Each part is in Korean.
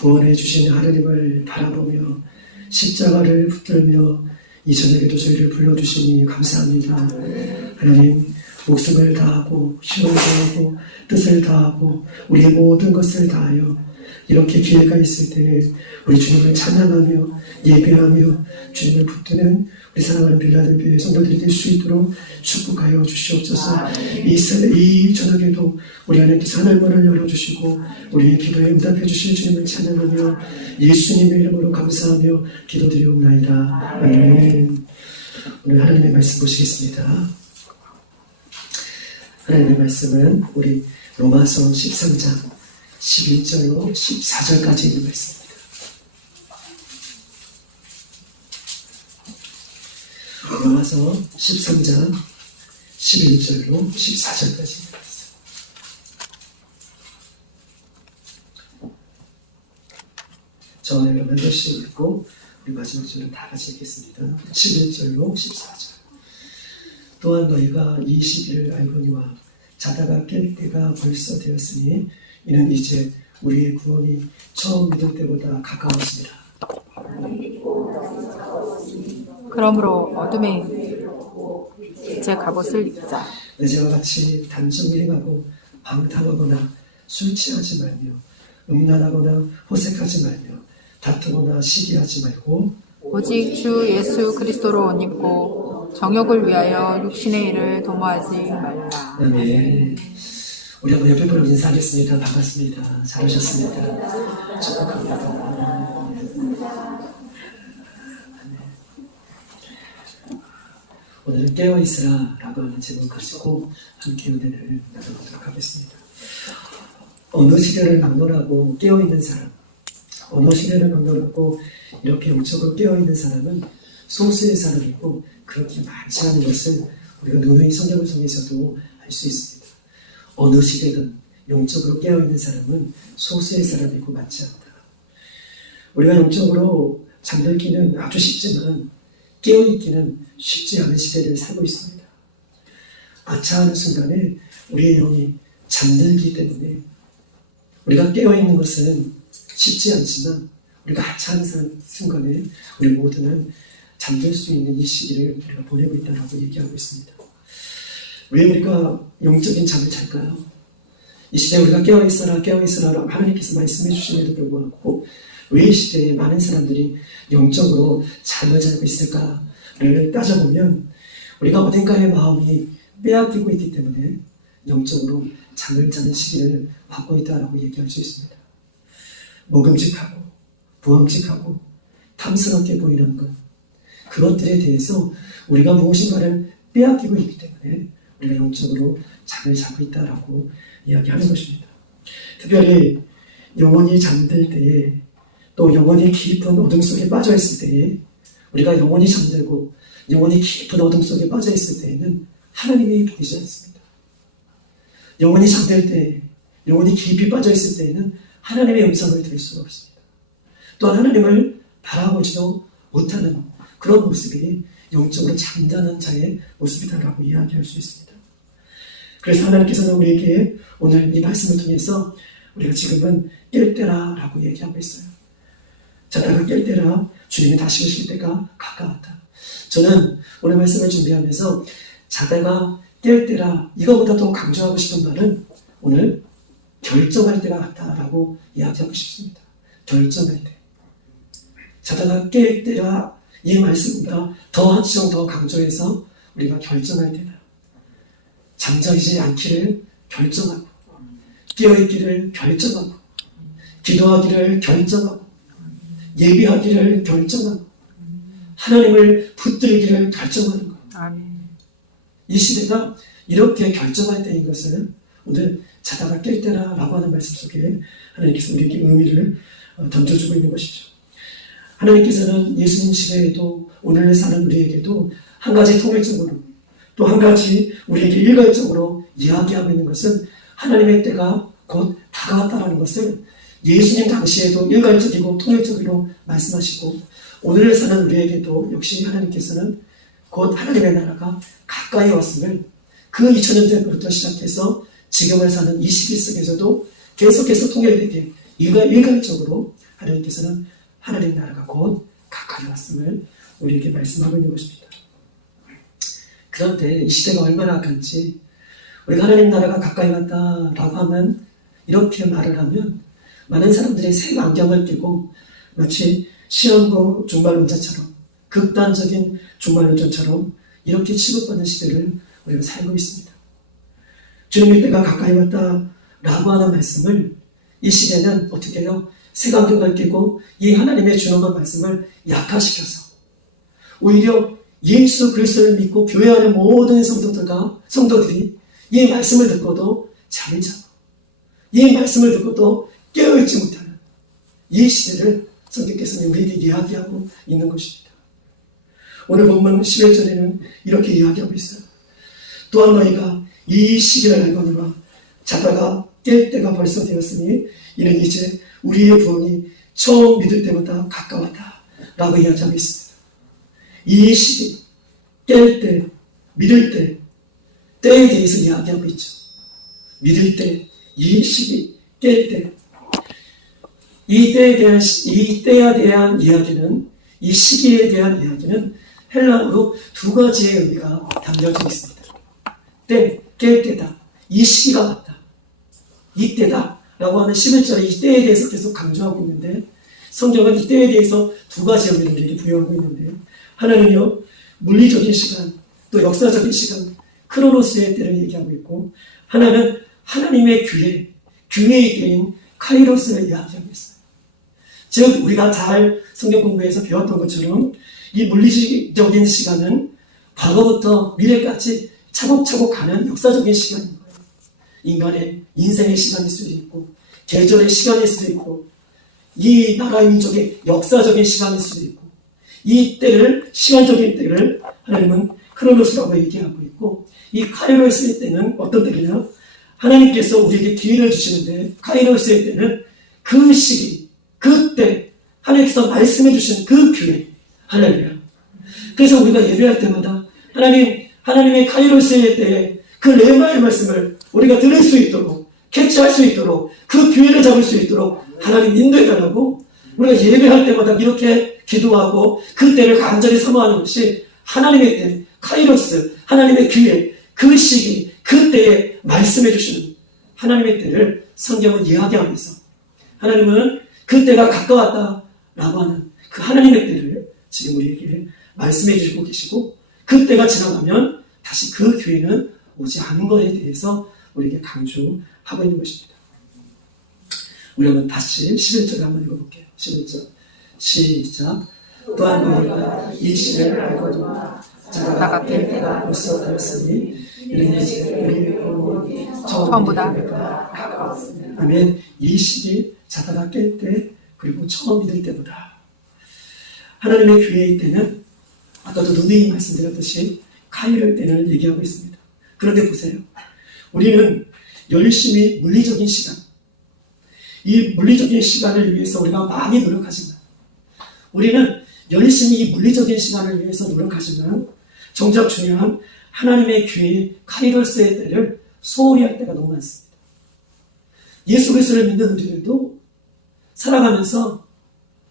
구원해 주신 하나님을 바라보며 십자가를 붙들며 이 저녁에도 저희를 불러주시니 감사합니다. 하나님, 목숨을 다하고 힘을 다하고 뜻을 다하고 우리의 모든 것을 다하여 이렇게 기회가 있을 때 우리 주님을 찬양하며 예배하며 주님을 붙드는 우리 사랑하는 빌라델비아의 성도들이 될 수 있도록 축복하여 주시옵소서. 이 저녁에도 우리 안에서 하늘문을 열어주시고 우리의 기도에 응답해 주실 주님을 찬양하며 예수님의 이름으로 감사하며 기도드리옵나이다. 아멘. 오늘 하나님의 말씀 보시겠습니다. 하나님의 말씀은 우리 로마서 13장 11절로 14절까지 있는 말씀입니다. 로마서 13장 11절로 14절까지 있는 말씀. 저와 내가 한 절씩 읽고 우리 마지막 절은 다 같이 읽겠습니다. 11절로 14절. 또한 너희가 이 시기를 알거니와 자다가 깰 때가 벌써 되었으니 이는 이제 우리의 구원이 처음 믿을 때보다 가까웠습니다. 그러므로 어둠에 제 갑옷을 입자. 이제와 같이 단순히 행하고 방탕하거나 술 취하지 말며 음란하거나 호색하지 말며 다투거나 시기하지 말고 오직 주 예수 그리스도로 옷 입고 정욕을 위하여 육신의 일을 도모하지 말라. 아멘. 우리 한번 옆에 분을 인사하겠습니다. 반갑습니다. 잘 오셨습니다. 축복합니다. 오늘은 깨어있으라 라고 하는 제목을 가지고 함께 은혜를 나눠보도록 하겠습니다. 어느 시대를 막론하고 깨어있는 사람, 어느 시대를 막론하고 이렇게 영적으로 깨어있는 사람은 소수의 사람이고 그렇게 많지 않은 것을 우리가 누누이 성경을 통해서도 알 수 있습니다. 어느 시대든 영적으로 깨어있는 사람은 소수의 사람이고 많지 않다. 우리가 영적으로 잠들기는 아주 쉽지만 깨어있기는 쉽지 않은 시대를 살고 있습니다. 아차하는 순간에 우리의 영이 잠들기 때문에 우리가 깨어있는 것은 쉽지 않지만 우리가 아차하는 순간에 우리 모두는 잠들 수 있는 이 시기를 우리가 보내고 있다고 얘기하고 있습니다. 왜 우리가 영적인 잠을 잘까요? 이 시대에 우리가 깨어있어라 라고 하나님께서 말씀해 주심에도 불구하고 왜 이 시대에 많은 사람들이 영적으로 잠을 자고 있을까를 따져보면 우리가 어딘가에 마음이 빼앗기고 있기 때문에 영적으로 잠을 자는 시기를 받고 있다고 얘기할 수 있습니다. 먹음직하고 부엄직하고 탐스럽게 보이는 것, 그것들에 대해서 우리가 무엇인가를 빼앗기고 있기 때문에 우리가 영적으로 잠을 자고 있다라고 이야기하는 것입니다. 특별히 영혼이 잠들 때에 또 영혼이 깊은 어둠 속에 빠져 있을 때에 우리가 영혼이 잠들고 영혼이 깊은 어둠 속에 빠져 있을 때에는 하나님이 보이지 않습니다. 영혼이 잠들 때, 영혼이 깊이 빠져 있을 때에는 하나님의 음성을 들을 수가 없습니다. 또한 하나님을 바라보지도 못하는 그런 모습이 영적으로 잠자는 자의 모습이다라고 이야기할 수 있습니다. 그래서 하나님께서는 우리에게 오늘 이 말씀을 통해서 우리가 지금은 깰 때라라고 얘기하고 있어요. 자다가 깰 때라 주님이 다시 오실 때가 가까웠다. 저는 오늘 말씀을 준비하면서 자다가 깰 때라 이거보다 더 강조하고 싶은 말은 오늘 결정할 때가 같다라고 이야기하고 싶습니다. 결정할 때. 자다가 깰 때라 이 말씀보다 한시점 더 강조해서 우리가 결정할 때다. 잠자지 않기를 결정하고 깨어있기를 결정하고 기도하기를 결정하고 예비하기를 결정하고 하나님을 붙들기를 결정하는 것. 이 시대가 이렇게 결정할 때인 것을 오늘 자다가 깰 때라고 하는 말씀 속에 하나님께서 우리에게 의미를 던져주고 있는 것이죠. 하나님께서는 예수님 시대에도 오늘 사는 우리에게도 한 가지 통일적으로 또 한 가지 우리에게 일괄적으로 이야기하고 있는 것은 하나님의 때가 곧 다가왔다는 것을 예수님 당시에도 일괄적이고 통일적으로 말씀하시고 오늘 사는 우리에게도 역시 하나님께서는 곧 하나님의 나라가 가까이 왔음을 그 2000년 전부터 시작해서 지금을 사는 이 시기 속에서도 계속해서 통일되게 일괄적으로 하나님께서는 하나님 나라가 곧 가까이 왔음을 우리에게 말씀하고 있는 것입니다. 그런데 이 시대가 얼마나 간지 우리가 하나님 나라가 가까이 왔다라고 하면 이렇게 말을 하면 많은 사람들이 색안경을 끼고 마치 시험부 종말론자처럼 극단적인 종말론자처럼 이렇게 취급받는 시대를 우리가 살고 있습니다. 주님의 때가 가까이 왔다라고 하는 말씀을 이 시대는 어떻게 해요? 색안경을 끼고 이 하나님의 준엄한 말씀을 약화시켜서 오히려 예수 그리스도를 믿고 교회하는 모든 성도들이 이 말씀을 듣고도 잠을 자고 이 말씀을 듣고도 깨어있지 못하는 이 시대를 성경께서는 우리에게 이야기하고 있는 것입니다. 오늘 본문 11절에는 이렇게 이야기하고 있어요. 또한 너희가 이 시기를 알거니와 자다가 깰 때가 벌써 되었으니 이는 이제 우리의 구원이 처음 믿을 때보다 가까웠다 라고 이야기하고 있습니다. 이 시기, 깰 때, 믿을 때, 때에 대해서 이야기하고 있죠. 믿을 때, 이 시기, 깰 때, 이 때에 대한 이야기는, 이 시기에 대한 이야기는 헬라어로 두 가지의 의미가 담겨져 있습니다. 때, 깰 때다. 이 시기가 왔다. 이때다. 라고 하는 11절에 이 때에 대해서 계속 강조하고 있는데 성경은 이 때에 대해서 두 가지 의미를 우리에게 부여하고 있는데 하나는요 물리적인 시간 또 역사적인 시간 크로노스의 때를 얘기하고 있고 하나는 하나님의 교회의 때인 카이로스를 이야기하고 있어요. 즉 우리가 잘 성경 공부에서 배웠던 것처럼 이 물리적인 시간은 과거부터 미래까지 차곡차곡 가는 역사적인 시간인 거예요. 인간의 인생의 시간일 수도 있고 계절의 시간일 수도 있고 이 나라의 민족의 역사적인 시간일 수도 있고 이 때를 시간적인 때를 하나님은 크로노스라고 얘기하고 있고 이 카이로스의 때는 어떤 때냐 하나님께서 우리에게 기회를 주시는데 카이로스의 때는 그 시기 그때 하나님께서 말씀해 주시는 그 기회 할렐루야. 그래서 우리가 예배할 때마다 하나님의 카이로스의 때에 그 레마의 말씀을 우리가 들을 수 있도록 캐치할 수 있도록 그 기회를 잡을 수 있도록 하나님 인도해달라고 우리가 예배할 때마다 이렇게 기도하고 그 때를 간절히 사모하는 것이 하나님의 때 카이로스 하나님의 기회 그 시기 그 때에 말씀해 주시는 하나님의 때를 성경은 이야기하면서 하나님은 그 때가 가까웠다라고 하는 그 하나님의 때를 지금 우리에게 말씀해 주시고 계시고 그 때가 지나가면 다시 그 기회는 오지 않은 것에 대해서 우리에게 강조하고 있는 것입니다. 우리 한번 다시 11절을 한번 읽어볼게요. 11절 시작. 또한 너희가 이 시대를 알거니와 자다가 깰 때가 벌써 되었으니 이는 이제 우리의 구원이 처음보다 가까웠습니다. 아멘. 이 시기 자다가 깰 때 그리고 처음 믿을 때보다 하나님의 교회의 때는 아까도 누누이 말씀드렸듯이 카이로의 때를 얘기하고 있습니다. 그런데 보세요. 우리는 열심히 물리적인 시간, 이 물리적인 시간을 위해서 우리가 많이 노력하지만 우리는 열심히 이 물리적인 시간을 위해서 노력하지만 정작 중요한 하나님의 교회의 카이로스의 때를 소홀히 할 때가 너무 많습니다. 예수 그리스도를 믿는 우리들도 살아가면서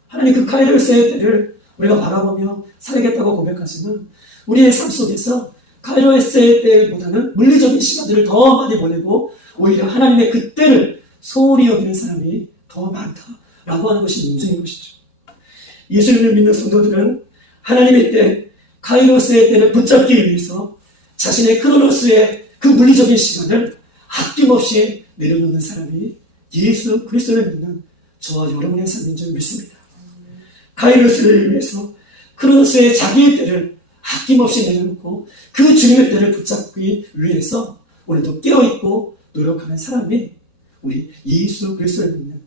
하나님 그 카이로스의 때를 우리가 바라보며 살겠다고 고백하지만 우리의 삶 속에서 카이로스의 때보다는 물리적인 시간들을 더 많이 보내고 오히려 하나님의 그 때를 소홀히 여기는 사람이 더 많다라고 하는 것이 문제인 것이죠. 예수님을 믿는 성도들은 하나님의 때 카이로스의 때를 붙잡기 위해서 자신의 크로노스의 그 물리적인 시간을 아낌없이 내려놓는 사람이 예수 그리스도를 믿는 저와 여러분의 삶인 줄 믿습니다. 카이로스를 위해서 크로노스의 자기의 때를 아낌없이 내려놓고 그 주님의 때를 붙잡기 위해서 오늘도 깨어있고 노력하는 사람이 우리 예수 그리스도를 믿는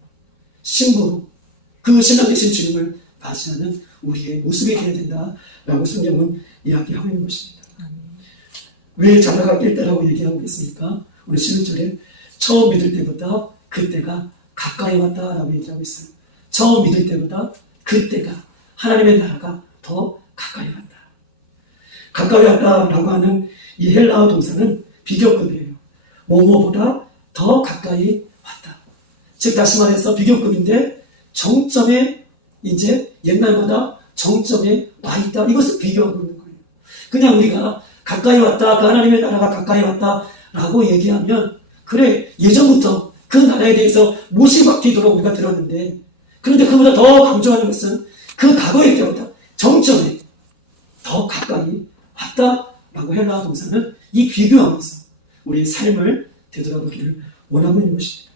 신부로 그 신랑 되신 주님을 맞이하는 우리의 모습이 되어야 된다라고 성경은 이야기하고 있는 것입니다. 왜 자다가 깰 때라고 얘기하고 있습니까? 우리 11절에 처음 믿을 때보다 그때가 가까이 왔다라고 얘기하고 있어요. 처음 믿을 때보다 그때가 하나님의 나라가 더 가까이 왔다. 가까이 왔다라고 하는 이 헬라어 동사는 비교급이에요. 뭐뭐보다 더 가까이 왔다. 즉 다시 말해서 비교급인데 정점에 이제 옛날보다 정점에 와 있다. 이것을 비교하고 있는 거예요. 그냥 우리가 가까이 왔다, 그 하나님의 나라가 가까이 왔다 라고 얘기하면 그래, 예전부터 그 나라에 대해서 못이 박히도록 우리가 들었는데, 그런데 그보다 더 강조하는 것은 그 과거의 때보다 정점에 더 가까이 왔다라고 헬라어 동사는 이 비교하면서 우리의 삶을 되돌아보기를 원하고 있는 것입니다.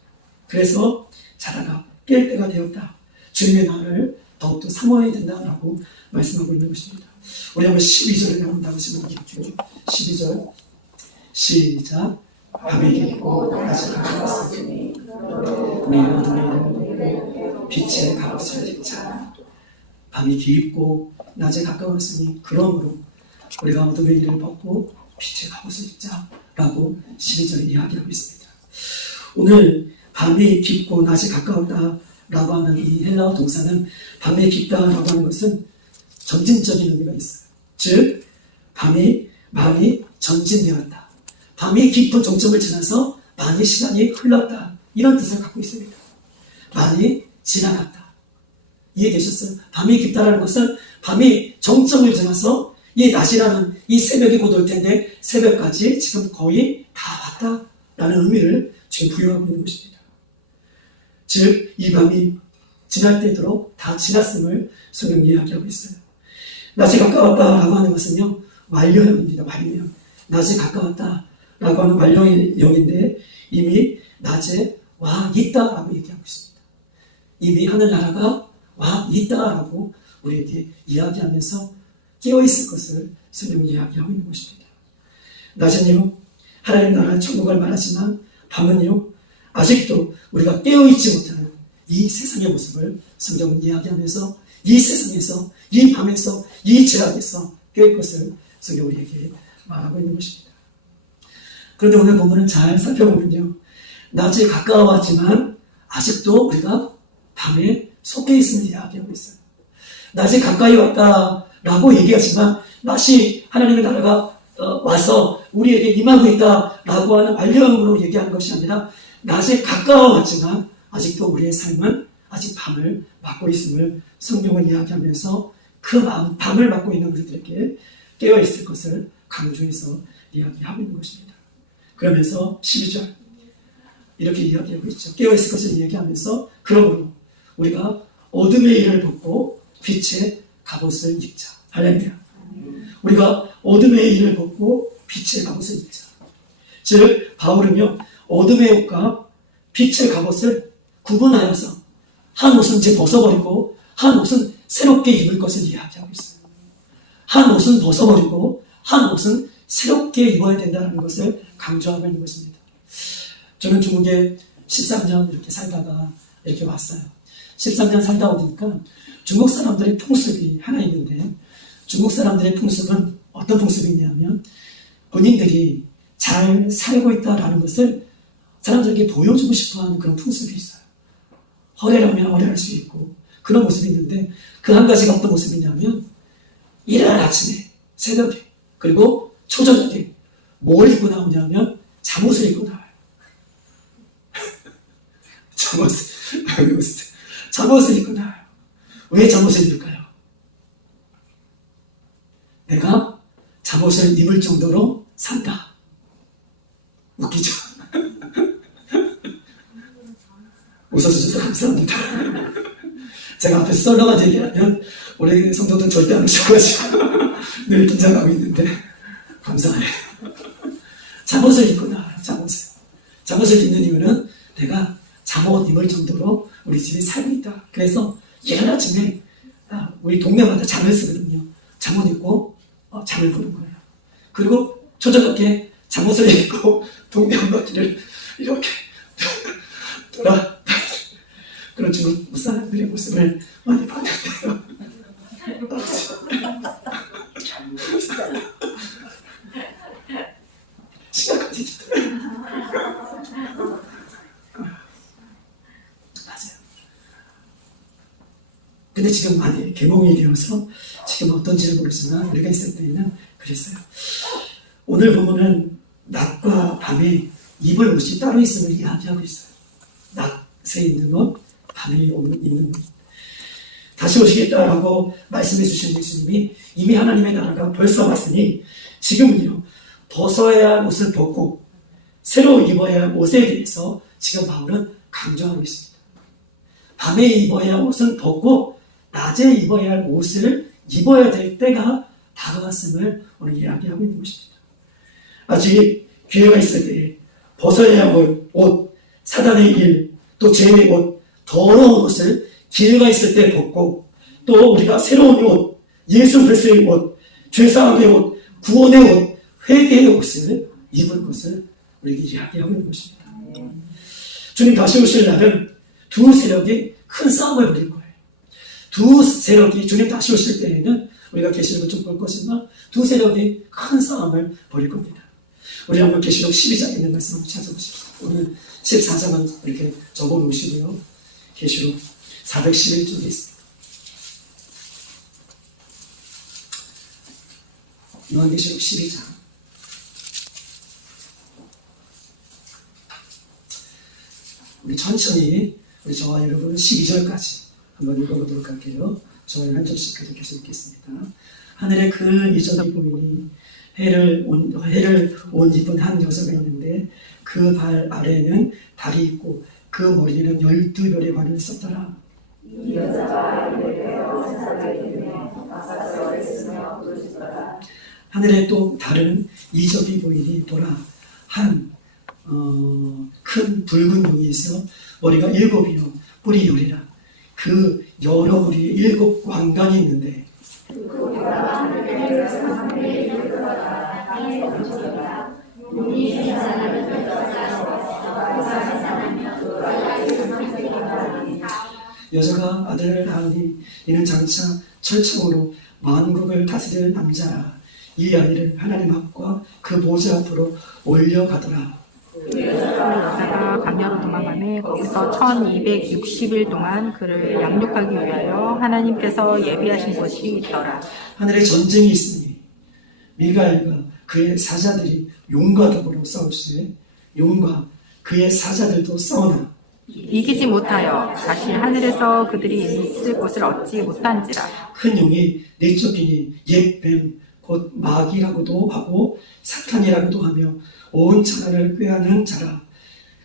그래서 자다가 깰 때가 되었다. 주님의 나라를 더욱더 사모해야 된다라고 말씀하고 있는 것입니다. 우리 한번 12절을 한번 다시 읽어볼게요. 12절 시작. 밤이 깊고 낮이 가까웠으니 우리 어둠의 이름을 보고 빛의 값을 입자. 밤이 깊고 낮에 가까웠으니 그러므로 우리가 어둠의 일을 벗고 빛의 갑옷을 입자라고 12절에 이야기하고 있습니다. 오늘 밤이 깊고 낮이 가까웠다라고 하는 이 헬라어 동사는 밤이 깊다라고 하는 것은 점진적인 의미가 있어요. 즉 밤이 많이 전진되었다. 밤이 깊은 정점을 지나서 많이 시간이 흘렀다. 이런 뜻을 갖고 있습니다. 많이 지나갔다. 이해되셨어요? 밤이 깊다라는 것은 밤이 정점을 지나서 이 낮이라는 이 새벽이 곧 올 텐데 새벽까지 지금 거의 다 왔다라는 의미를 지금 부여하고 있는 것입니다. 즉 이 밤이 지날 때도록 다 지났음을 성경이 이야기하고 있어요. 낮이 가까웠다라고 하는 것은요 완료형입니다. 완료형. 낮이 가까웠다라고 하는 완료형인데 이미 낮에 와 있다라고 얘기하고 있습니다. 이미 하늘나라가 와 있다라고 우리에게 이야기하면서 깨어있을 것을 성경이 이야기하고 있는 것입니다. 낮은요 하나님 나라 천국을 말하지만 밤은요 아직도 우리가 깨어있지 못하는 이 세상의 모습을 성경은 이야기하면서 이 세상에서 이 밤에서 이 제약에서 깨어있을 것을 성경이 우리에게 말하고 있는 것입니다. 그런데 오늘 본문을 잘 살펴보면요 낮이 가까워하지만 아직도 우리가 밤에 속해 있음을 이야기하고 있어요. 낮이 가까이 왔다라고 얘기하지만 낮이 하나님의 나라가 와서 우리에게 임하고 있다라고 하는 완료형으로 얘기하는 것이 아니라 낮에 가까워왔지만 아직도 우리의 삶은 아직 밤을 맞고 있음을 성경은 이야기하면서 그 밤을 맞고 있는 우리들에게 깨어있을 것을 강조해서 이야기하고 있는 것입니다. 그러면서 12절 이렇게 이야기하고 있죠. 깨어있을 것을 이야기하면서 그러므로 우리가 어둠의 일을 벗고 빛의 갑옷을 입자. 할렐루야. 우리가 어둠의 일을 벗고 빛의 갑옷을 입자. 즉 바울은요 어둠의 옷과 빛의 갑옷을 구분하여서 한 옷은 이제 벗어버리고 한 옷은 새롭게 입을 것을 이야기하고 있어요. 한 옷은 벗어버리고 한 옷은 새롭게 입어야 된다는 것을 강조하고 있는 것입니다. 저는 중국에 13년 이렇게 살다가 이렇게 왔어요. 13년 살다 오니까 중국 사람들의 풍습이 하나 있는데 중국 사람들의 풍습은 어떤 풍습이 있냐면 본인들이 잘 살고 있다라는 것을 사람들에게 보여주고 싶어하는 그런 풍습이 있어요. 허례라면 허례할 수 있고 그런 모습이 있는데 그 한 가지가 어떤 모습이냐면 이른 아침에 새벽에 그리고 초저녁에 뭘 입고 나오냐면 잠옷을 입고 나와요. 잠옷을 입고 나와요. 왜 잠옷을 입을까요? 내가 잠옷을 입을 정도로 산다. 웃기죠? 웃어주셔서 감사합니다. 제가 앞에서 썰렁한 얘기하면 우리 성도들 절대 안 오셔가지고 늘 긴장하고 있는데 감사해요. 잠옷을 입고 나와요. 잠옷을 입는 이유는 내가 잠옷 입을 정도로 우리 집에 살고 있다. 그래서 이른 아침에 우리 동네마다 잠을 쓰거든요. 잠옷 입고 잠을 보는 거예요. 그리고 초저녁에 잠옷을 입고 동네 한 바퀴를 이렇게 돌아 그런 중국 사람들의 모습을 많이 봤는데요. 시작하지. 맞아요. 근데 지금 많이 개몽이 되어서 지금 어떤지를 모르지만 우리가 있을 때에는 그랬어요. 오늘 보면은 낮과 밤에 입을 옷이 따로 있음을 이야기하고 있어요. 낮 낮에 입는 옷, 밤에 입는 옷. 다시 오시겠다라고 말씀해 주신 예수님이 이미 하나님의 나라가 벌써 왔으니 지금은요, 벗어야 할 옷을 벗고 새로 입어야 할 옷에 대해서 지금 바울은 강조하고 있습니다. 밤에 입어야 할 옷은 벗고 낮에 입어야 할 옷을 입어야 될 때가 다가왔음을 오늘 이야기하고 있는 것입니다. 아직 기회가 있을 때 벗어야 할 옷, 사단의 일, 또 죄의 옷, 더러운 옷을 기회가 있을 때 벗고 또 우리가 새로운 옷, 예수 그리스도의 옷, 죄사함의 옷, 구원의 옷, 회개의 옷을 입을 것을 우리에게 이야기하고 있는 것입니다. 주님 다시 오실 날은 두 세력이 큰 싸움을 벌일 거예요. 두 세력이 주님 다시 오실 때에는 우리가 계시록을 좀 볼 거지만 두 세력이 큰 싸움을 벌일 겁니다. 우리 한번 계시록 12장에 있는 말씀 한번 찾아보십시오. 오늘 14장은 이렇게 적어 놓으시고요. 계시록 411쪽에 있습니다. 요한계시록 12장. 우리 천천히 우리 저와 여러분 12절까지 한번 읽어보도록 할게요. 저는 한 절씩 계속 읽겠습니다. 하늘에 큰 이적이 보이니 해를 옷 입은 한 여자가 있는데 그 발 아래에는 달이 있고 그 머리에는 12별의 관을 썼더라. 이 여자가 하늘에 또 다른 이적이 보이니 보라 한 큰 붉은 용이 있어 머리가 7이요 뿔이 10이라. 그 여러 무리에 7 왕관이 있는데 여자가 아들을 낳으니 이는 장차 철창으로 만국을 다스릴 남자라. 이 아이를 하나님 앞과 그 보좌 앞으로 올려가더라. 여자가 강야로 도망하며 거기서 1260일 동안 그를 양육하기 위하여 하나님께서 예비하신 곳이 있더라. 하늘에 전쟁이 있으니 미가엘과 그의 사자들이 용과 더불어 싸울세 용과 그의 사자들도 싸우나 이기지 못하여 다시 하늘에서 그들이 있을 곳을 얻지 못한지라. 큰 용이 내쫓기니 옛 뱀 곧 마귀라고도 하고 사탄이라고도 하며 온 천하를 꾀하는 자라.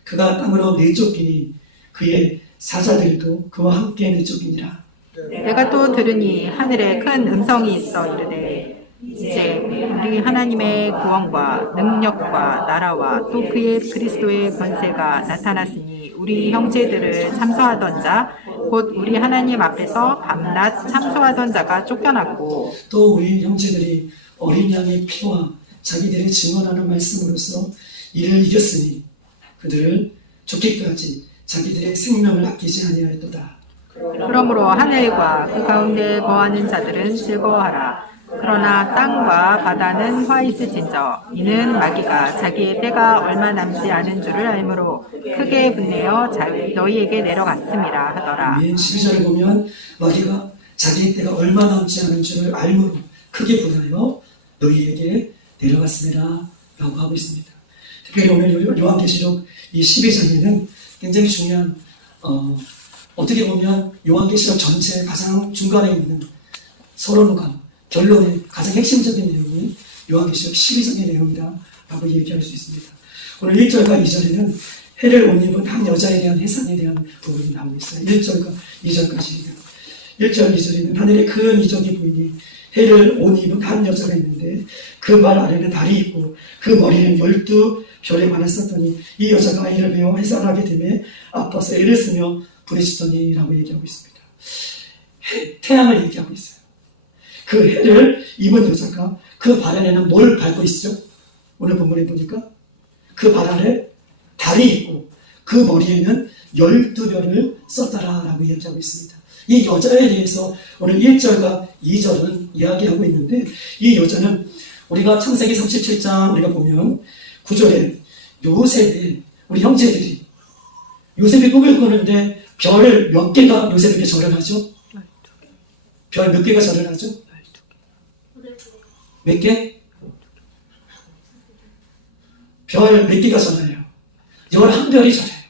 그가 땅으로 내쫓기니 그의 사자들도 그와 함께 내쫓기니라. 내가 또 들으니 하늘에 큰 음성이 있어 이르되 이제 우리 하나님의 구원과 능력과 나라와 또 그의 그리스도의 권세가 나타났으니 우리 형제들을 참소하던 자 곧 우리 하나님 앞에서 밤낮 참소하던 자가 쫓겨났고 또 우리 형제들이 어린 양의 피와 자기들의 증언하는 말씀으로써 이를 이겼으니 그들을 죽기까지 자기들의 생명을 아끼지 아니하였도다. 그러므로 하늘과 그 가운데 거하는 자들은 즐거워하라. 그러나 땅과 바다는 화 있을진저 이는 마귀가 자기의 때가 얼마 남지 않은 줄을 알므로 크게 분내어 너희에게 내려갔음이라 하더라. 12절을 보면 마귀가 자기의 때가 얼마 남지 않은 줄을 알므로 크게 분하여 너희에게 내려갔음이라 라고 하고 있습니다. 특별히 오늘 요한계시록 이 12장에는 굉장히 중요한 어떻게 보면 요한계시록 전체 가장 중간에 있는 서론과 결론의 가장 핵심적인 내용이 요한계시록 12장의 내용이다 라고 얘기할 수 있습니다. 오늘 1절과 2절에는 해를 옷 입은 한 여자에 대한 해산에 대한 부분이 나오고 있어요. 1절과 2절까지 1절 2절에는 하늘에 큰 이적이 보이니 해를 옷 입은 한 여자가 있는데 그 발 아래는 달이 있고 그 머리는 12별의 관을 썼더니 이 여자가 아이를 베어 해산하게 되매 아파서 애를 쓰며 부르짖더니 라고 얘기하고 있습니다. 태양을 얘기하고 있어요. 그 해를 입은 여자가 그 발 아래는 뭘 밟고 있죠? 오늘 본문에 보니까 그 발 아래 달이 있고 그 머리에는 12별을 썼다라고 얘기하고 있습니다. 이 여자에 대해서 오늘 1절과 2절은 이야기하고 있는데 이 여자는 우리가 창세기 37장 우리가 보면 9절에 요셉의 우리 형제들이 요셉이 꿈을 꾸는데 별을 몇 개가 요셉에게 절을 하죠? 별 몇 개가 절을 하죠? 몇 개? 별 몇 개가 절해요? 11별이 절해요.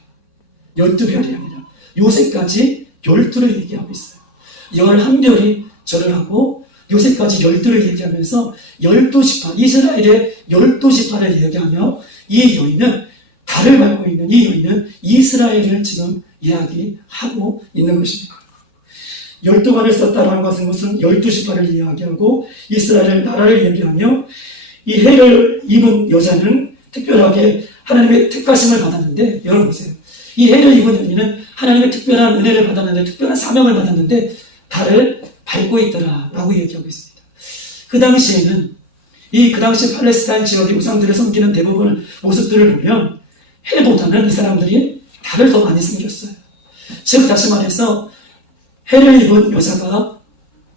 12별이 아니라 요새까지 12를 얘기하고 있어요. 11별이 절을 하고 요새까지 12를 얘기하면서 12지파, 이스라엘의 12지파를 얘기하며 이 여인은 달을 밟고 있는 이 여인은 이스라엘을 지금 이야기하고 있는 것입니다. 12관을 썼다라는 것은 무슨 12지파를 이야기하고 이스라엘 나라를 얘기하며 이 해를 입은 여자는 특별하게 하나님의 택하심을 받았는데, 여러분 보세요. 이 해를 입은 여인은 하나님의 특별한 은혜를 받았는데, 특별한 사명을 받았는데 달을 밟고 있더라 라고 얘기하고 있습니다. 그 당시에는 그 당시 팔레스타인 지역의 우상들을 섬기는 대부분의 모습들을 보면 해보다는 이 사람들이 달을 더 많이 섬겼어요. 즉 다시 말해서 해를 입은 여자가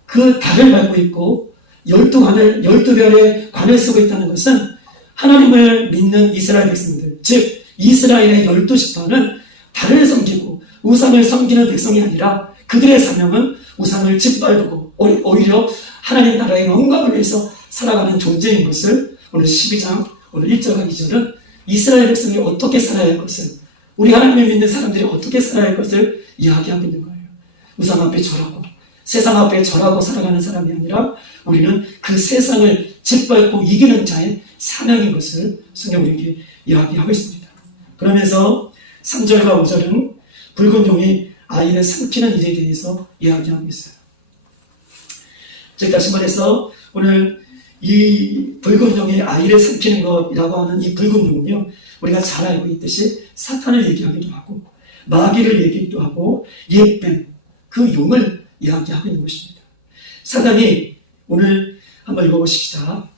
그 달을 밟고 있고 12별의 관을 쓰고 있다는 것은 하나님을 믿는 이스라엘 백성들, 즉 이스라엘의 12지파는 달을 섬기고 우상을 섬기는 백성이 아니라 그들의 사명은 우상을 짓밟고 오히려 하나님 나라의 영광을 위해서 살아가는 존재인 것을 오늘 12장, 오늘 1절과 2절은 이스라엘 백성이 어떻게 살아야 할 것을, 우리 하나님을 믿는 사람들이 어떻게 살아야 할 것을 이야기하고 있는 거예요. 우상 앞에 절하고 세상 앞에 절하고 살아가는 사람이 아니라 우리는 그 세상을 짓밟고 이기는 자의 사명인 것을 성경이 이야기하고 있습니다. 그러면서 3절과 5절은 붉은 용이 아이를 삼키는 일에 대해서 이야기하고 있어요. 즉 다시 말해서 오늘 이 붉은 용이 아이를 삼키는 것이라고 하는 이 붉은 용은요, 우리가 잘 알고 있듯이 사탄을 얘기하기도 하고 마귀를 얘기하기도 하고 옛뱀, 그 용을 이야기하고 있는 것입니다. 사단이 오늘 한번 읽어보십시다.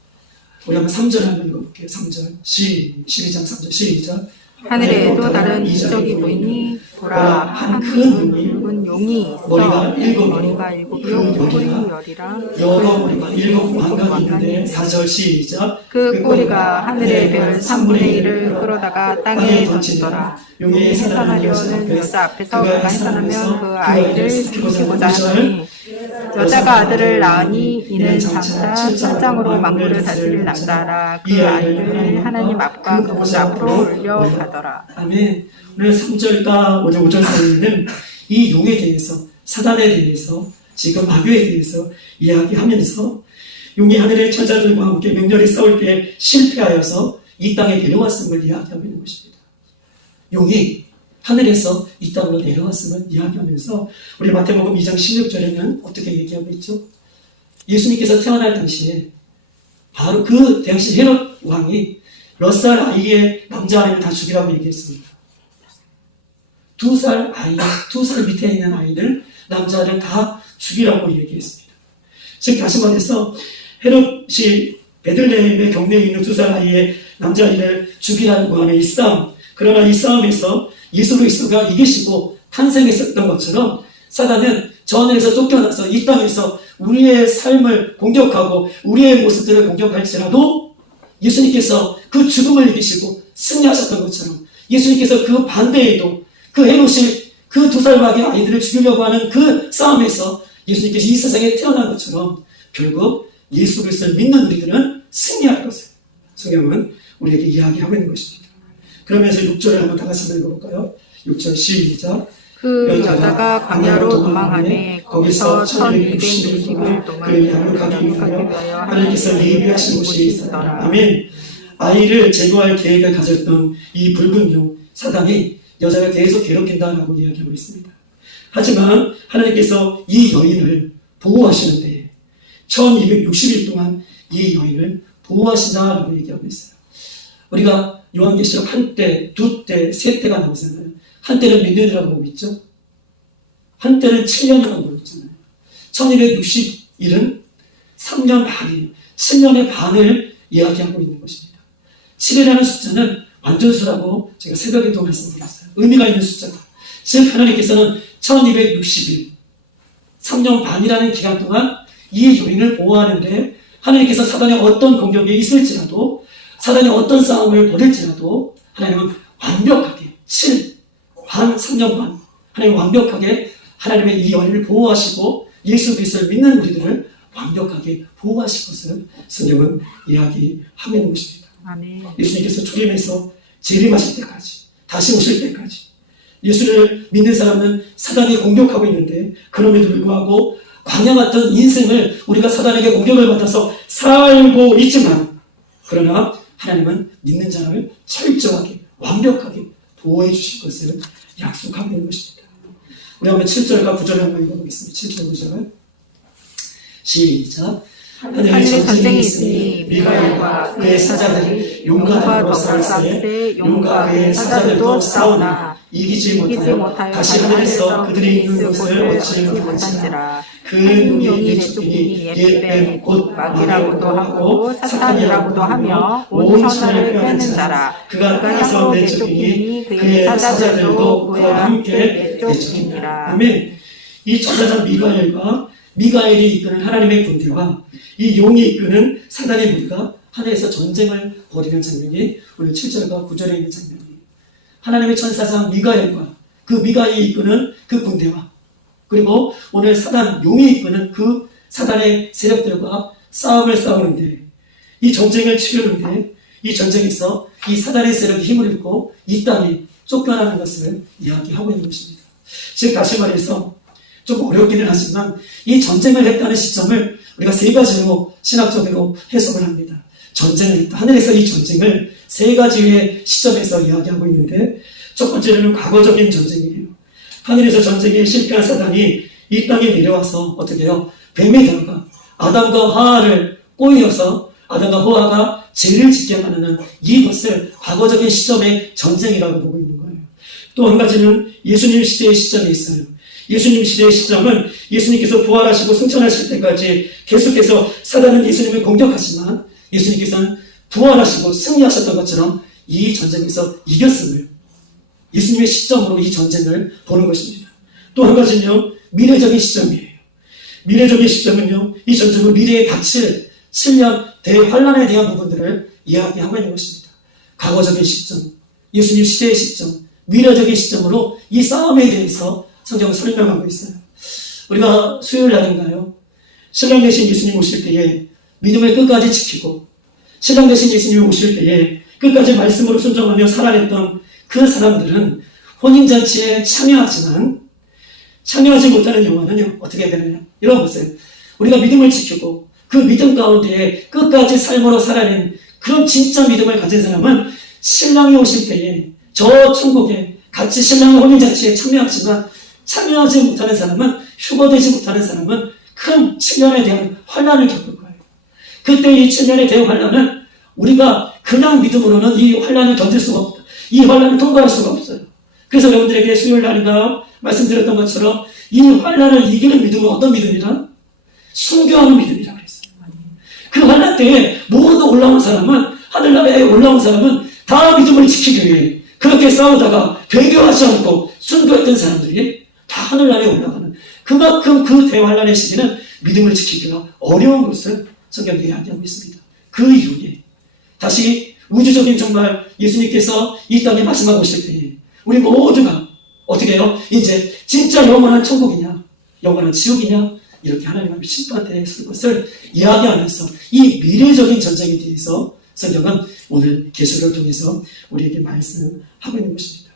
우리 한번 3절 한번 읽어볼게요. 3절 12장 3절 시작. 하늘에 또 다른 이적이 보이니 보라, 한 큰 붉은 용이 있어 머리가 일곱 용, 꼬리 열이라. 여러 머리가 7 왕관이 있는데 4절 시작. 그 꼬리가 하늘의 별 3분의 1을 끌어다가 땅에 던지더라. 용이 해산하려는 여자 앞에서 그가 해산하면 그 아이를 삼키고자 하더니 여자가 아들을 낳으니 이는 장차 천장으로 만물을 다스릴 남자라. 그 아이를 하나님 앞과 그곳 앞으로 올려가더라. 아멘. 오늘 3절과 5절 사이에는 이 용에 대해서, 사단에 대해서, 지금 마귀에 대해서 이야기하면서 용이 하늘의 천사들과 함께 맹렬히 싸울 때 실패하여서 이 땅에 내려왔음을 이야기하고 있는 것입니다. 용이 하늘에서 이 땅으로 내려왔음을 이야기하면서 우리 마태복음 2장 16절에는 어떻게 얘기하고 있죠? 예수님께서 태어날 당시에 바로 그 당시 헤롯 왕이 몇 살 아이의 남자아이를 다 죽이라고 얘기했습니다. 2살 아이, 2살 밑에 있는 아이들, 남자를 다 죽이라고 얘기했습니다. 즉 다시 말해서 헤롯이 베들레헴의 경내에 있는 2살 아이의 남자아이를 죽이라고 하는 이 싸움, 그러나 이 싸움에서 예수 그리스도가 이기시고 탄생했었던 것처럼 사단은 저 하늘에서 쫓겨나서 이 땅에서 우리의 삶을 공격하고 우리의 모습들을 공격할지라도 예수님께서 그 죽음을 이기시고 승리하셨던 것처럼 예수님께서 그 반대에도 그 헤롯이 그 2살밖에 아이들을 죽이려고 하는 그 싸움에서 예수님께서 이 세상에 태어난 것처럼 결국 예수 그리스도를 믿는 우리들은 승리할 것을 성경은 우리에게 이야기하고 있는 것입니다. 그러면서 6절을 한번 다 같이 한번 읽어볼까요? 6절 시작. 그 여자가 광야로 도망하매 거기서 1260일 동안 그 양육하기 위하여 하나님께서 예비하신 곳이 있었더라. 아멘. 아이를 제거할 계획을 가졌던 이 붉은 용 사단이 여자를 계속 괴롭힌다라고 이야기하고 있습니다. 하지만 하나님께서 이 여인을 보호하시는데 1260일 동안 이 여인을 보호하신다라고 얘기하고 있어요. 우리가 요한계시록 한때, 두때, 세때가 나오잖아요. 한때는 몇 년이라고 보고 있죠? 한때는 7년이라고 보고 있잖아요. 1260일은 3년 반이에요. 7년의 반을 이야기하고 있는 것입니다. 7이라는 숫자는 완전수라고 제가 새벽에도 말씀드렸어요. 의미가 있는 숫자다. 즉 하나님께서는 1260일, 3년 반이라는 기간 동안 이 여인을 보호하는데 하나님께서 사단의 어떤 공격이 있을지라도 사단이 어떤 싸움을 벌일지라도 하나님은 완벽하게 3년 반 하나님 완벽하게 하나님의 이 여인을 보호하시고 예수 그리스도를 믿는 우리들을 완벽하게 보호하실 것을 성경은 이야기하고 있는 것입니다. 아멘. 예수님께서 주님에서 재림하실 때까지 다시 오실 때까지 예수를 믿는 사람은 사단이 공격하고 있는데 그럼에도 불구하고 광야 같은 인생을 우리가 사단에게 공격을 받아서 살고 있지만 그러나 하나님은 믿는 자를 철저하게 완벽하게 보호해 주실 것을 약속하고 있는 것입니다. 우리 한번 7절과 9절을 한번 읽어보겠습니다. 7절 9절 시작. 하늘에 전쟁이 있으니 미가엘과 그의 사자들이 용과 더불어 싸울세 용과 그의 사자들도 싸우나 이기지 못하여 다시 하늘에서 그들이 있는 곳을 얻지 못한지라. 그 용이 내쫓기니 옛뱀 곧 마귀라고도 하고 사탄이라고도 하며 온 천하를 꿰는 자라. 그가 땅에서 내쫓기니 그의 사자들도 그와 함께 내쫓기니라. 아멘. 이 천사장 미가엘이 이끄는 하나님의 군대와 이 용이 이끄는 사단의 무리가 하늘에서 전쟁을 벌이는 장면이 오늘 7절과 9절에 있는 장면이에요. 하나님의 천사장 미가엘과 그 미가엘이 이끄는 그 군대와 그리고 오늘 사단 용이 이끄는 그 사단의 세력들과 싸움을 싸우는데 이 전쟁을 치르는데 이 전쟁에서 이 사단의 세력이 힘을 잃고 이 땅에 쫓겨나는 것을 이야기하고 있는 것입니다. 즉 다시 말해서 좀 어렵기는 하지만 이 전쟁을 했다는 시점을 우리가 세 가지로 신학적으로 해석을 합니다. 전쟁을 했다. 하늘에서 이 전쟁을 세 가지의 시점에서 이야기하고 있는데 첫 번째는 과거적인 전쟁이에요. 하늘에서 전쟁에 실패한 사단이 이 땅에 내려와서 어떻게 해요? 뱀에 들어가 아담과 하와를 꼬이어서 아담과 하와가 죄를 짓게 하는 이것을 과거적인 시점의 전쟁이라고 보고 있는 거예요. 또 한 가지는 예수님 시대의 시점이 있어요. 예수님 시대의 시점은 예수님께서 부활하시고 승천하실 때까지 계속해서 사단은 예수님을 공격하지만 예수님께서는 부활하시고 승리하셨던 것처럼 이 전쟁에서 이겼음을 예수님의 시점으로 이 전쟁을 보는 것입니다. 또 한 가지는요, 미래적인 시점이에요. 미래적인 시점은요, 이 전쟁은 미래에 닥칠 7년 대환란에 대한 부분들을 이야기하고 있는 것입니다. 과거적인 시점, 예수님 시대의 시점, 미래적인 시점으로 이 싸움에 대해서 성경은 설명하고 있어요. 우리가 수요일 날인가요? 신랑 되신 예수님 오실 때에 믿음을 끝까지 지키고 신랑 되신 예수님 오실 때에 끝까지 말씀으로 순종하며 살아냈던 그 사람들은 혼인잔치에 참여하지 못하는 영혼은요 어떻게 해야 되느냐? 여러분 보세요. 우리가 믿음을 지키고 그 믿음 가운데 끝까지 삶으로 살아낸 그런 진짜 믿음을 가진 사람은 신랑이 오실 때에 저 천국에 같이 신랑의 혼인잔치에 참여하지 못하는 사람은, 휴거되지 못하는 사람은 큰 7년에 대한 환난을 겪을 거예요. 그때 이 7년에 대한 환난은 우리가 그냥 믿음으로는 이 환난을 견딜 수가 없다. 이 환난을 통과할 수가 없어요. 그래서 여러분들에게 수요일 날인가 말씀드렸던 것처럼 이 환난을 이기는 믿음은 어떤 믿음이라? 순교하는 믿음이라고 그랬어요. 그 환난 때에 모두 올라온 사람은, 하늘나라에 올라온 사람은 다 믿음을 지키기 위해 그렇게 싸우다가 배교하지 않고 순교했던 사람들이 다 하늘나라에 올라가는, 그만큼 그 대환란의 시기는 믿음을 지키기가 어려운 것을 성경이 이야기하고 있습니다. 그 이후에 다시 우주적인 정말 예수님께서 이 땅에 마지막 오실 때에 우리 모두가 어떻게 해요? 이제 진짜 영원한 천국이냐 영원한 지옥이냐 이렇게 하나님 앞에 심판대에 설 것을 이야기하면서 이 미래적인 전쟁에 대해서 성경은 오늘 계시를 통해서 우리에게 말씀하고 있는 것입니다.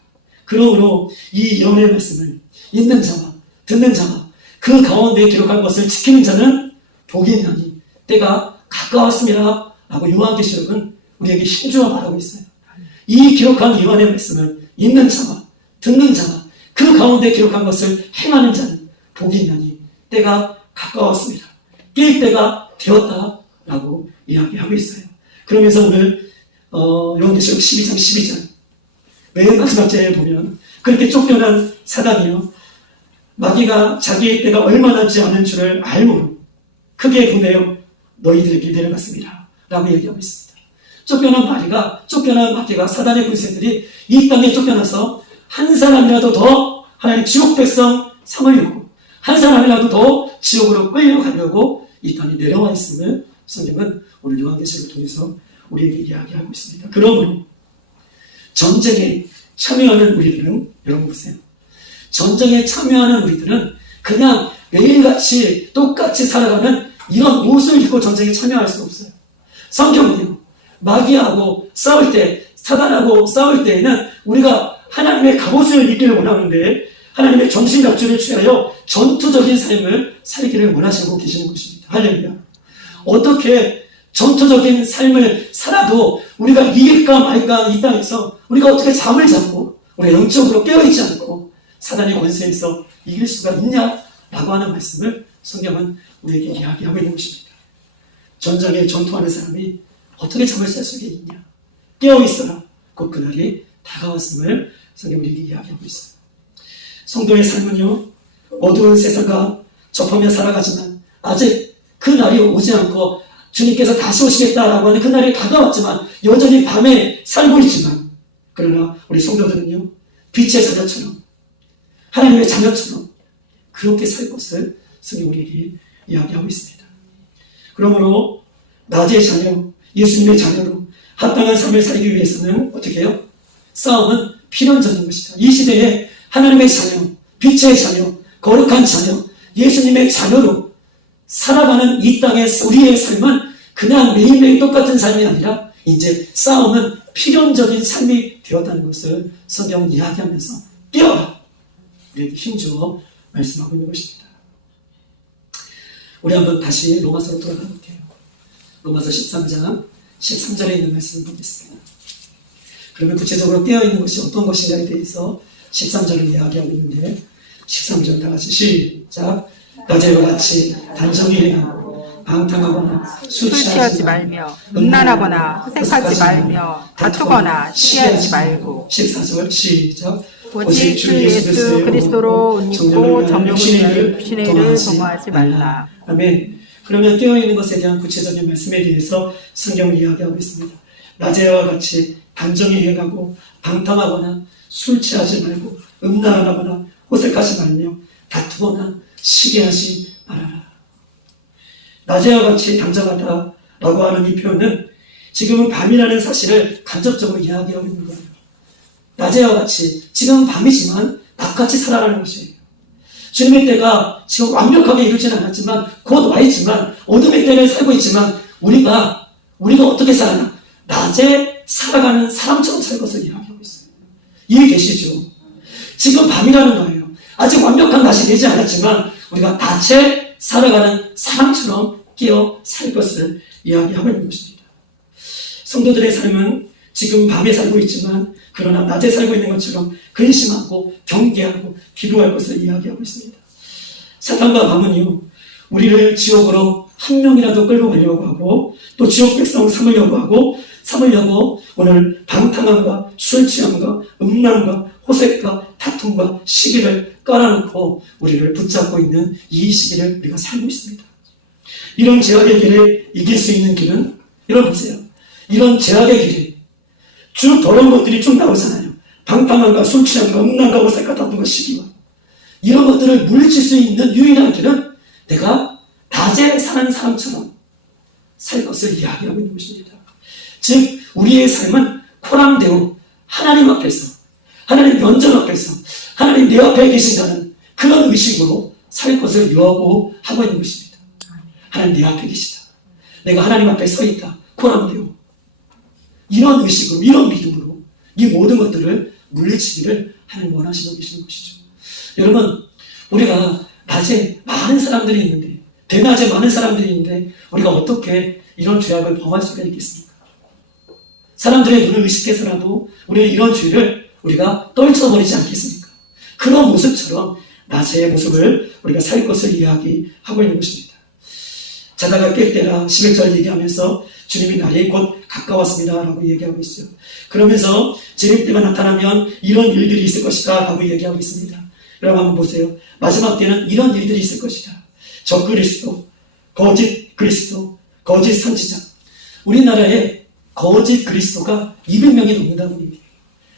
그러므로 이 예언의 말씀을 읽는 자와 듣는 자와 그 가운데 기록한 것을 지키는 자는 복이 있나니 때가 가까웠습니다 라고 요한계시록은 우리에게 힘주어 말하고 있어요. 이 기록한 예언의 말씀을 읽는 자와 듣는 자와 그 가운데 기록한 것을 행하는 자는 복이 있나니 때가 가까웠습니다. 깰 때가 되었다라고 이야기하고 있어요. 그러면서 오늘 요한계시록 12장 12절 맨 마지막 절에 보면 그렇게 쫓겨난 사단이요 마귀가 자기의 때가 얼마 남지 않은 줄을 알므로 크게 분하여 너희들에게 내려갔습니다 라고 얘기하고 있습니다. 쫓겨난 마귀가 사단의 군세들이 이 땅에 쫓겨나서 한 사람이라도 더 하나님 지옥 백성 삼으려고 한 사람이라도 더 지옥으로 끌려가려고 이 땅에 내려와 있음을 성경은 오늘 요한계시록을 통해서 우리에게 이야기하고 있습니다. 그러므로 전쟁에 참여하는 우리들은 여러분 보세요. 전쟁에 참여하는 우리들은 그냥 매일같이 똑같이 살아가는 이런 옷을 입고 전쟁에 참여할 수 없어요. 성경은요. 마귀하고 싸울 때, 사단하고 싸울 때에는 우리가 하나님의 갑옷을 입기를 원하는데 하나님의 정신갑주를 취하여 전투적인 삶을 살기를 원하시고 계시는 것입니다. 할렐루야. 어떻게 전투적인 삶을 살아도 우리가 이길까 말까 이 땅에서 우리가 어떻게 잠을 자고 우리가 영적으로 깨어있지 않고 사단의 권세에서 이길 수가 있냐라고 하는 말씀을 성경은 우리에게 이야기하고 있는 것입니다. 전장에 전투하는 사람이 어떻게 잠을 잘 수 있냐? 깨어있어라. 곧 그날이 다가왔음을 성경이 우리에게 이야기하고 있어요. 성도의 삶은요, 어두운 세상과 접하며 살아가지만 아직 그 날이 오지 않고 주님께서 다시 오시겠다라고 하는 그 날이 다가왔지만 여전히 밤에 살고 있지만, 그러나 우리 성도들은요, 빛의 자녀처럼 하나님의 자녀처럼 그렇게 살 것을 성경이 우리에게 이야기하고 있습니다. 그러므로 낮의 자녀, 예수님의 자녀로 합당한 삶을 살기 위해서는 어떻게 해요? 싸움은 필연적인 것이다. 이 시대에 하나님의 자녀, 빛의 자녀, 거룩한 자녀, 예수님의 자녀로 살아가는 이 땅의 우리의 삶은 그냥 매일매일 똑같은 삶이 아니라 이제 싸움은 필연적인 삶이 되었다는 것을 성경은 이야기하면서 깨어라! 우리에게 힘주어 말씀하고 있는 것입니다. 우리 한번 다시 로마서로 돌아가 볼게요. 로마서 13장 13절에 있는 말씀을 보겠습니다. 그러면 구체적으로 깨어있는 것이 어떤 것인가에 대해서 13절을 이야기하고 있는데 13절 다 같이 시작. 낮에와 같이 단정히 행하고 방탕하거나 술 취하지 말며 음란하거나 회색하지 말며 다투거나 시기하지 말고 14절 시작. 오직 주 예수 그리스도로 옷 입고 정욕을 육신의 일을 도모하지 말라. 아멘. 그러면 깨어있는 것에 대한 구체적인 말씀에 대해서 성경을 이야기하고 있습니다. 낮에와 같이 단정히 행하고 방탕하거나 술 취하지 말고 음란하거나 호색하지 말며 다투거나 시기하지 말아라. 낮에와 같이 단정하다라고 하는 이 표현은 지금은 밤이라는 사실을 간접적으로 이야기하고 있는 거예요. 낮에와 같이, 지금은 밤이지만 낮같이 살아가는 것이에요. 주님의 때가 지금 완벽하게 이루지는 않았지만 곧 와 있지만 어둠의 때를 살고 있지만 우리가 어떻게 살아나? 낮에 살아가는 사람처럼 살 것을 이야기하고 있어요. 이해 계시죠? 지금 밤이라는 거예요. 아직 완벽한 낮이 되지 않았지만 우리가 낮에 살아가는 사람처럼 깨어 살 것을 이야기하고 있는 것입니다. 성도들의 삶은 지금 밤에 살고 있지만 그러나 낮에 살고 있는 것처럼 근심하고 경계하고 기도할 것을 이야기하고 있습니다. 사탄과 밤은요, 우리를 지옥으로 한 명이라도 끌고 가려고 하고 또 지옥 백성 삼으려고 오늘 방탕함과 술 취함과 음란과 호색과 다툼과 시기를 깔아놓고 우리를 붙잡고 있는 이 시기를 우리가 살고 있습니다. 이런 죄악의 길에 이길 수 있는 길은 여러분 보세요. 이런 죄악의 길에 쭉 더러운 것들이 쭉 나오잖아요. 방탕함과 술 취함과 음란과 호색과 다툼과 시기와 이런 것들을 물리칠 수 있는 유일한 길은 내가 낮에 사는 사람처럼 살 것을 이야기하고 있는 것입니다. 즉 우리의 삶은 코람데오 하나님 앞에서 하나님 면전 앞에서 하나님 내 앞에 계신다는 그런 의식으로 살 것을 요구하고 있는 것입니다. 하나님 내 앞에 계시다. 내가 하나님 앞에 서 있다. 코람데오. 이런 의식으로 이런 믿음으로 이 모든 것들을 물리치기를 하나님 원하시고 계시는 것이죠. 여러분 우리가 낮에 많은 사람들이 있는데 대낮에 많은 사람들이 있는데 우리가 어떻게 이런 죄악을 범할 수가 있겠습니까? 사람들의 눈을 의식해서라도 우리는 이런 죄를 우리가 떨쳐버리지 않겠습니까? 그런 모습처럼 낮의 모습을 우리가 살 것을 이야기하고 있는 것입니다. 자다가 깰 때라 11절 얘기하면서 주님이 날이 곧 가까웠습니다 라고 얘기하고 있어요. 그러면서 재림 때가 나타나면 이런 일들이 있을 것이다 라고 얘기하고 있습니다. 여러분 한번 보세요. 마지막 때는 이런 일들이 있을 것이다. 적그리스도, 거짓 그리스도, 거짓 선지자. 우리나라에 거짓 그리스도가 200명이 넘는다고 얘기해요.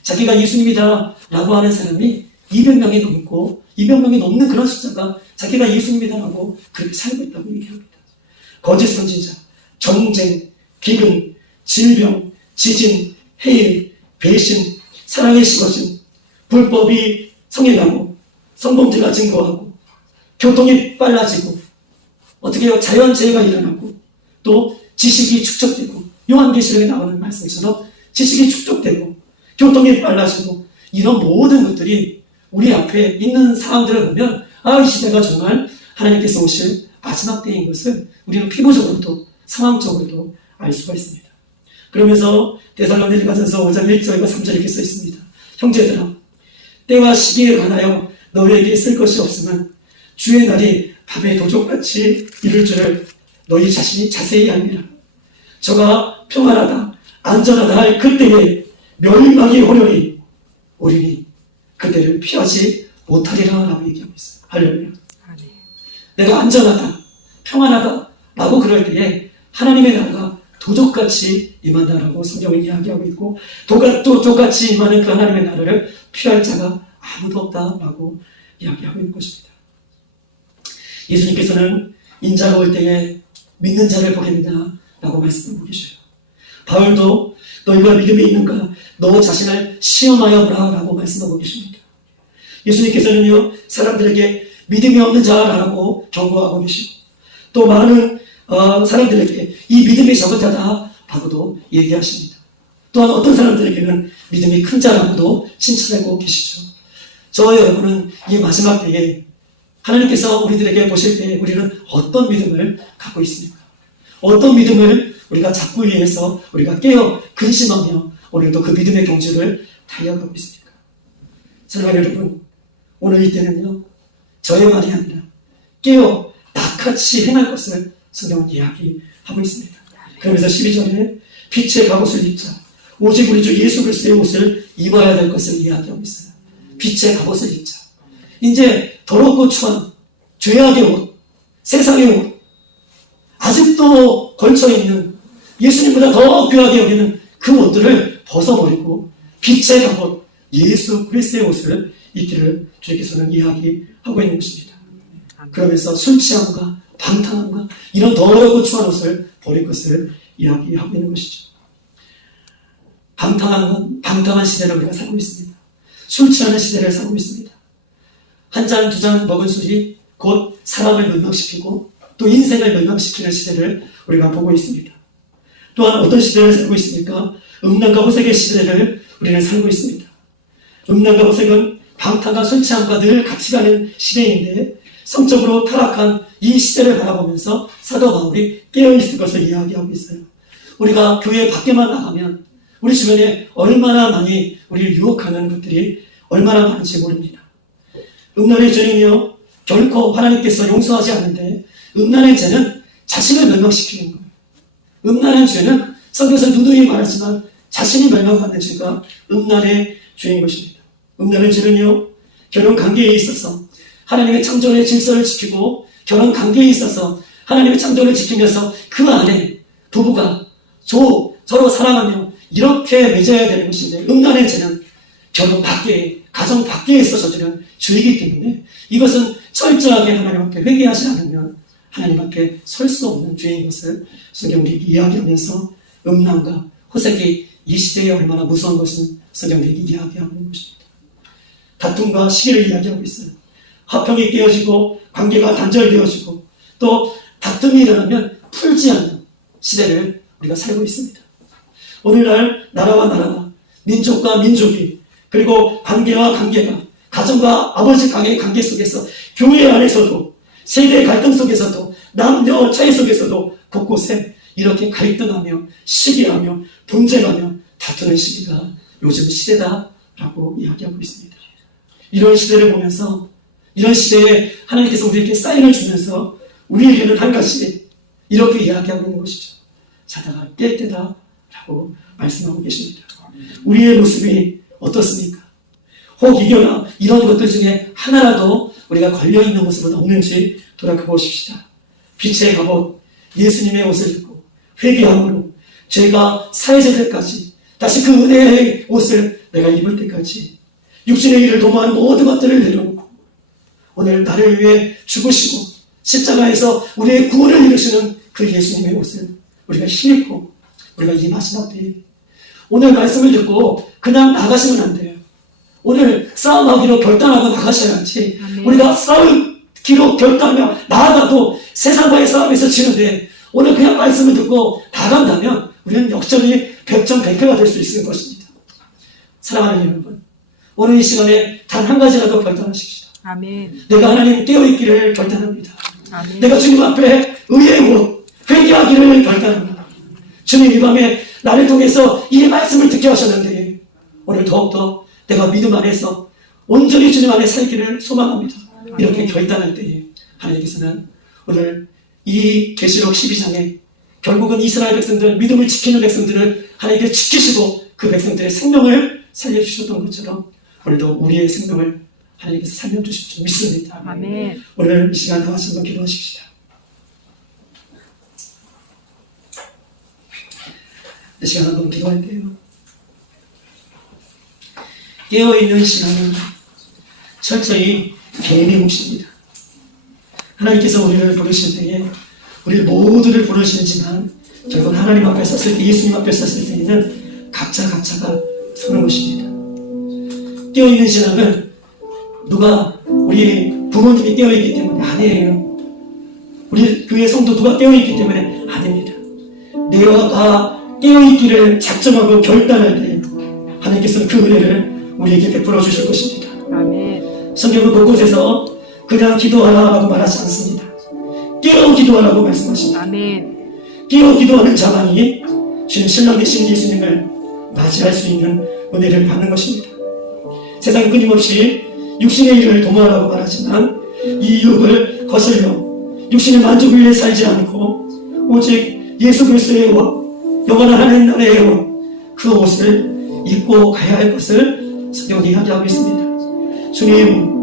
자기가 예수님이다 라고 하는 사람이 200명이 넘고 200명이 넘는 그런 숫자가 자기가 예수님이다 라고 그렇게 살고 있다고 얘기합니다. 거짓 선지자, 전쟁, 기근, 질병, 지진, 해일, 배신, 사랑의 식어짐, 불법이 성행하고 성범죄가 증거하고 교통이 빨라지고 어떻게 해요? 자연재해가 일어나고 또 지식이 축적되고 요한계시록에 나오는 말씀처럼 지식이 축적되고 교통이 빨라지고 이런 모든 것들이 우리 앞에 있는 상황들을 보면 이 시대가 정말 하나님께서 오실 마지막 때인 것을 우리는 피부적으로도 상황적으로도 알 수가 있습니다. 그러면서 데살로니가전서 5장 1절과 3절 이렇게 써 있습니다. 형제들아, 때와 시기에 관하여 너희에게 쓸 것이 없으면 주의 날이 밤에 도적같이 이룰 줄을 너희 자신이 자세히 알미라. 저가 평안하다 안전하다 할 그때에 멸망이 오려니 우리는 그때를 피하지 못하리라 라고 얘기하고 있어요. 할렐루야. 내가 안전하다 평안하다 라고 그럴 때에 하나님의 나라가 도적같이 임한다라고 성경을 이야기하고 있고, 도적같이 임하는 그 하나님의 나라를 피할 자가 아무도 없다라고 이야기하고 있는 것입니다. 예수님께서는 인자가 올 때에 믿는 자를 보겠느냐라고 말씀하고 계셔요. 바울도 너희가 믿음이 있는가 너 자신을 시험하여 보라 라고 말씀하고 계십니다. 예수님께서는요 사람들에게 믿음이 없는 자라고 경고하고 계시고, 또 많은 사람들에게 이 믿음이 적은 자다라고도 얘기하십니다. 또한 어떤 사람들에게는 믿음이 큰 자라고도 칭찬하고 계시죠. 저와 여러분은 이 마지막 때에 하나님께서 우리들에게 보실 때 우리는 어떤 믿음을 갖고 있습니까? 어떤 믿음을 우리가 잡기 위해서 우리가 깨어 근심하며 오늘도 그 믿음의 경주를 달려가고 있습니까? 사랑하는 여러분, 오늘 이때는요 저의 말이 아니라 깨어 낚같이 행할 것을 성경은 이야기하고 있습니다. 그러면서 12절에 빛의 갑옷을 입자 오직 우리 주 예수 그리스도의 옷을 입어야 될 것을 이야기하고 있어요. 빛의 갑옷을 입자. 이제 더럽고 추한 죄악의 옷, 세상의 옷, 아직도 걸쳐있는 예수님보다 더 귀하게 여기는 그 옷들을 벗어버리고 빛의 갑옷, 예수 그리스도의 옷을 입기를 주님께서는 이야기하고 있는 것입니다. 그러면서 술 취함과 방탕함과 이런 더럽고 추한 옷을 버릴 것을 이야기하고 있는 것이죠. 방탕한 시대를 우리가 살고 있습니다. 술 취하는 시대를 살고 있습니다. 한 잔, 두 잔 먹은 술이 곧 사람을 멸망시키고 또 인생을 멸망시키는 시대를 우리가 보고 있습니다. 또한 어떤 시대를 살고 있습니까? 음란과 호색의 시대를 우리는 살고 있습니다. 음란과 호색은 방탕과 술 취함과 늘 같이 가는 시대인데, 성적으로 타락한 이 시대를 바라보면서 사도 바울이 깨어있을 것을 이야기하고 있어요. 우리가 교회 밖에만 나가면 우리 주변에 얼마나 많이 우리를 유혹하는 것들이 얼마나 많은지 모릅니다. 음란의 죄는요 결코 하나님께서 용서하지 않는데, 음란의 죄는 자신을 멸망시키는 거예요. 음란한 죄는 성경에서 누누이 말하지만 자신이 멸망받는 죄가 음란의 죄인 것입니다. 음란의 죄는요 결혼 관계에 있어서 하나님의 창조의 질서를 지키고 결혼 관계에 있어서 하나님의 창조를 지키면서 그 안에 부부가 서로 사랑하며 이렇게 맺어야 되는 것인데, 음란의 죄는 결혼 밖에, 가정 밖에서 저지른 죄이기 때문에 이것은 철저하게 하나님 앞에 회개하지 않으면 하나님 앞에 설 수 없는 죄인 것을 성경이 이야기하면서 음란과 호색이 이 시대에 얼마나 무서운 것은 성경이 이야기하고 있는 것입니다. 다툼과 시기를 이야기하고 있어요. 화평이 깨어지고 관계가 단절되어지고 또 다툼이 일어나면 풀지 않는 시대를 우리가 살고 있습니다. 오늘날 나라와 나라가, 민족과 민족이, 그리고 관계와 관계가, 가정과 아버지 간의 관계 속에서, 교회 안에서도, 세대 갈등 속에서도, 남녀 차이 속에서도 곳곳에 이렇게 갈등하며 시기하며 분쟁하며 다투는 시기가 요즘 시대다라고 이야기하고 있습니다. 이런 시대를 보면서, 이런 시대에 하나님께서 우리에게 사인을 주면서 우리에게는 한 가지 이렇게 이야기하고 있는 것이죠. 자다가 깰 때다 라고 말씀하고 계십니다. 우리의 모습이 어떻습니까? 혹 이겨나 이런 것들 중에 하나라도 우리가 걸려있는 모습은 없는지 돌아보십시다. 빛의 갑옷, 예수님의 옷을 입고 회개함으로 죄가 사해질 때까지, 다시 그 은혜의 옷을 내가 입을 때까지 육신의 일을 도모하는 모든 것들을 내려놓고 오늘 나를 위해 죽으시고 십자가에서 우리의 구원을 이루시는 그 예수님의 옷을 우리가 힘입고 우리가 이 마지막 때에 오늘 말씀을 듣고 그냥 나가시면 안 돼요. 오늘 싸움하기로 결단하고 나가셔야지. 우리가 싸우기로 결단하며 나아가도 세상과의 싸움에서 지는데 오늘 그냥 말씀을 듣고 나간다면 우리는 역전이 백전백패가 될 수 있을 것입니다. 사랑하는 여러분, 오늘 이 시간에 단 한 가지라도 결단하십시다. 아멘. 내가 하나님 깨어있기를 결단합니다. 아멘. 내가 주님 앞에 의의 옷 회개하기를 결단합니다. 주님 이 밤에 나를 통해서 이 말씀을 듣게 하셨는데 오늘 더욱더 내가 믿음 안에서 온전히 주님 안에 살기를 소망합니다. 이렇게 결단할 때에 하나님께서는 오늘 이 계시록 12장에 결국은 이스라엘 백성들, 믿음을 지키는 백성들을 하나님께 지키시고 그 백성들의 생명을 살려주셨던 것처럼 오늘도 우리의 생명을 하나님께서 살려주실 줄 믿습니다. 아멘. 오늘 이 시간 다 같이 한번 기도하십시다. 이 시간 한번 기도할게요. 깨어있는 신앙은 철저히 개인의 몫입니다. 하나님께서 우리를 부르실 때에 우리 모두를 부르시지만 결국 하나님 앞에 섰을 때, 예수님 앞에 섰을 때에는 각자가 서는 것입니다. 깨어있는 신앙은 누가 우리 부모님이 깨어있기 때문에 아니에요. 우리 교회 성도 누가 깨어있기 때문에 아닙니다. 내가 깨어있기를 작정하고 결단할 때 하나님께서는 그 은혜를 우리에게 베풀어 주실 것입니다. 아멘. 성경은 곳곳에서 그냥 기도하라고 말하지 않습니다. 깨어 기도하라고 말씀하십니다. 아멘. 깨어 기도하는 자만이 주님 신랑 되신 예수님을 맞이할 수 있는 은혜를 받는 것입니다. 세상은 끊임없이 육신의 일을 도모하라고 말하지만 이 유혹을 거슬려 육신의 만족을 위해 살지 않고 오직 예수 그리스도의 옷, 영원한 하나님 나라의 옷, 그 옷을 입고 가야 할 것을 성경이 이야기하고 있습니다. 주님,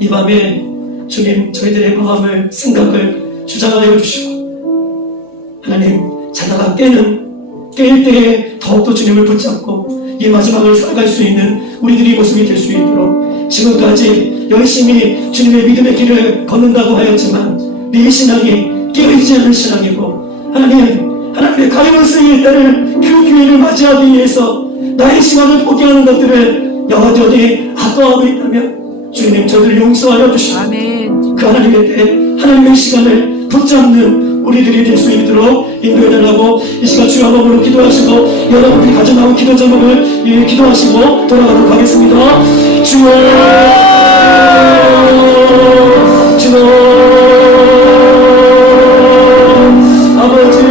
이 밤에 주님 저희들의 마음을, 생각을 주장하여 주시고 하나님 자다가 깰 때에 더욱더 주님을 붙잡고 이 마지막을 살아갈 수 있는 우리들의 모습이 될 수 있도록 지금까지 열심히 주님의 믿음의 길을 걷는다고 하였지만 네 신앙이 깨어있지 않은 신앙이고 하나님의 가리운 승리의 때를 그 기회를 맞이하기 위해서 나의 시간을 포기하는 것들을 여전히 아까워하고 있다면 주님 저들을 용서하여 주시고 아멘. 그 하나님의 때 하나님의 시간을 붙잡는 우리들이 될 수 있도록 인도해달라고 이 시간 주여 한번으로 기도하시고 여러분들이 가져나온 기도 제목을 기도하시고 돌아가도록 하겠습니다. 주여 아버지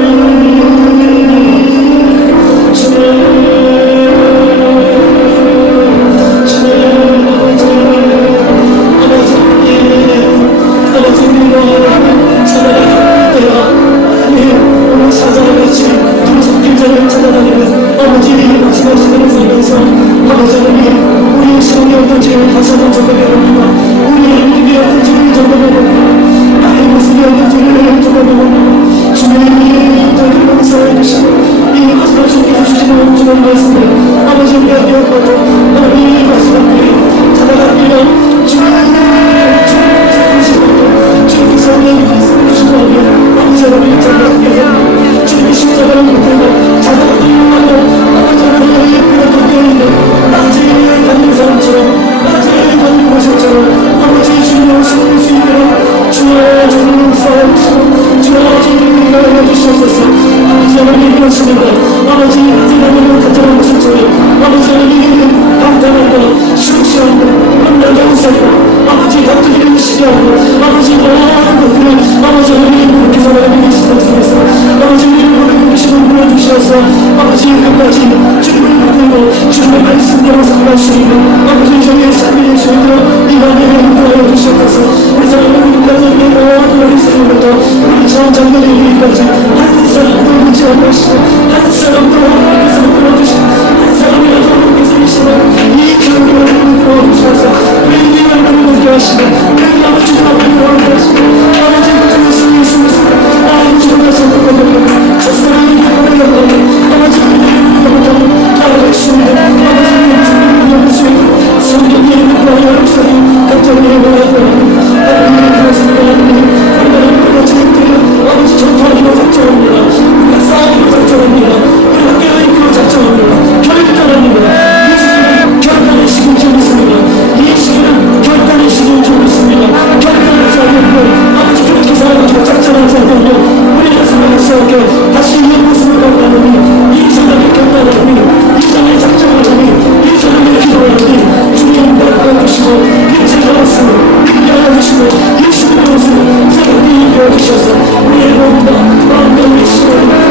주셔서 우리의 몸과 마음과 의식을